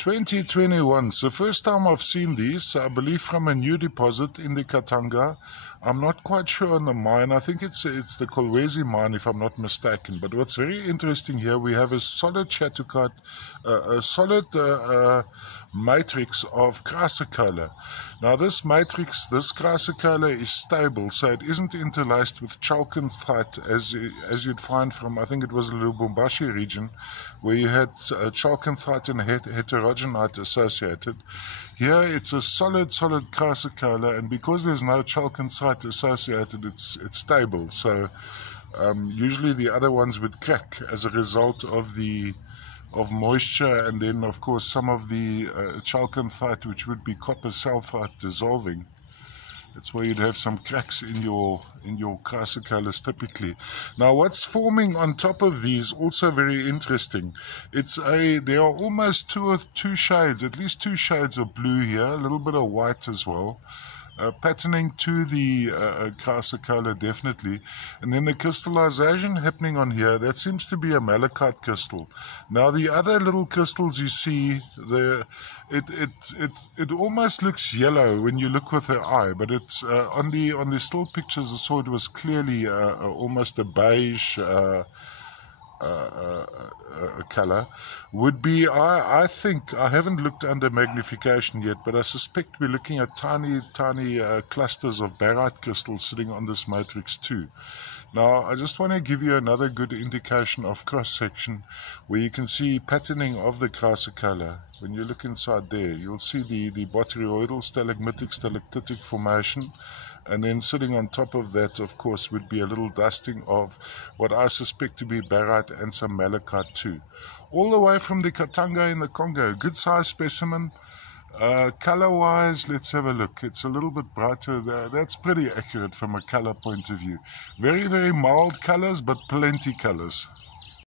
2021. It's the first time I've seen these, I believe from a new deposit in the Katanga. I'm not quite sure on the mine. I think it's the Kolwezi mine, if I'm not mistaken. But what's very interesting here, we have a solid Chatukat, a solid matrix of Crassicola. Now this matrix, this Crassicola is stable, so it isn't interlaced with chalcanthite as you'd find from, I think it was the Lubumbashi region, where you had chalcanthite and heterogenite associated. Here it's a solid Crassicola, and because there's no chalcanthite associated, it's stable. So usually the other ones would crack as a result of moisture, and then of course some of the chalcanthite, which would be copper sulfite, dissolving. That's why you'd have some cracks in your Crassicolas typically. Now what's forming on top of these, also very interesting. There are almost two shades, at least two shades of blue here, a little bit of white as well. Patterning to the Crassicola definitely, and then the crystallization happening on here, that seems to be a malachite crystal. Now the other little crystals you see, it almost looks yellow when you look with the eye, but it's on the still pictures I saw it was clearly almost a beige color. Would be, I think, I haven't looked under magnification yet, but I suspect we're looking at tiny clusters of barite crystals sitting on this matrix too. Now I just want to give you another good indication of cross section where you can see patterning of the Crassicola. When you look inside there, you'll see the botryoidal stalagmitic stalactitic formation, and then sitting on top of that, of course, would be a little dusting of what I suspect to be barite and some malachite too. All the way from the Katanga in the Congo. Good size specimen. Color wise, let's have a look. It's a little bit brighter there. That's pretty accurate from a color point of view. Very mild colors, but plenty colors.